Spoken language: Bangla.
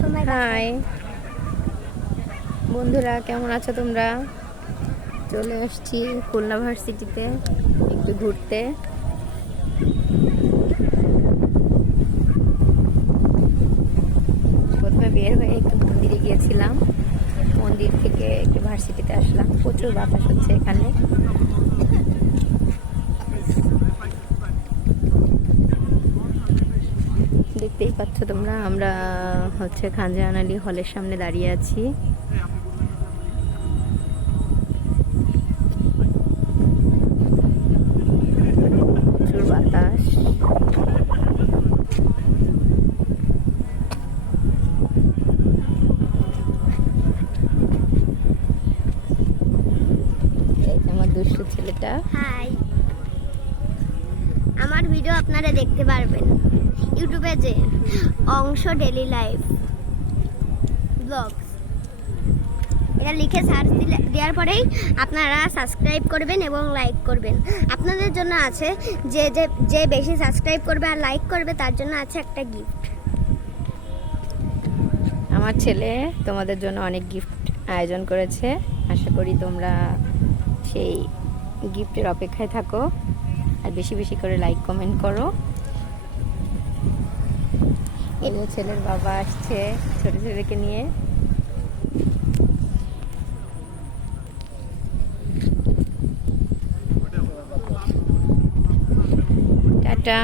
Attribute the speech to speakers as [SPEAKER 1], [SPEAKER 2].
[SPEAKER 1] হাই বন্ধুরা কেমন আছো তোমরা? চলে আসছি খুলনা ভার্সিটিতে একটু ঘুরতে। প্রথমে বের হয়ে একটু মন্দিরে গিয়েছিলাম। মন্দির থেকে একটু ভার্সিটিতে আসলাম। প্রচুর বাতাস হচ্ছে এখানে। দেখতেই পাচ্ছ তোমরা আমরা হচ্ছে খানজাহান আলী হলের সামনে দাঁড়িয়ে আছি। আমার ছেলেটা।
[SPEAKER 2] হাই আমার ভিডিও আপনারা দেখতে পারবেন। ইউটিউবে যে অংশ ডেলি লাইফ ব্লগস এটা লিখে সার্চ দিলে, দেওয়ার পরেই আপনারা সাবস্ক্রাইব করবেন এবং লাইক করবেন। আপনাদের জন্য আছে যে যে যে বেশি সাবস্ক্রাইব করবে আর লাইক করবে, তার জন্য আছে একটা গিফট
[SPEAKER 1] আমার ছেলে তোমাদের জন্য অনেক গিফট আয়োজন করেছে। আশা করি তোমরা সেই গিফটের অপেক্ষায় থাকো। আর বেশি বেশি করে লাইক কমেন্ট করো। এই ছেলের বাবা আসছে ছোট ছেলেকে নিয়ে। টাটা।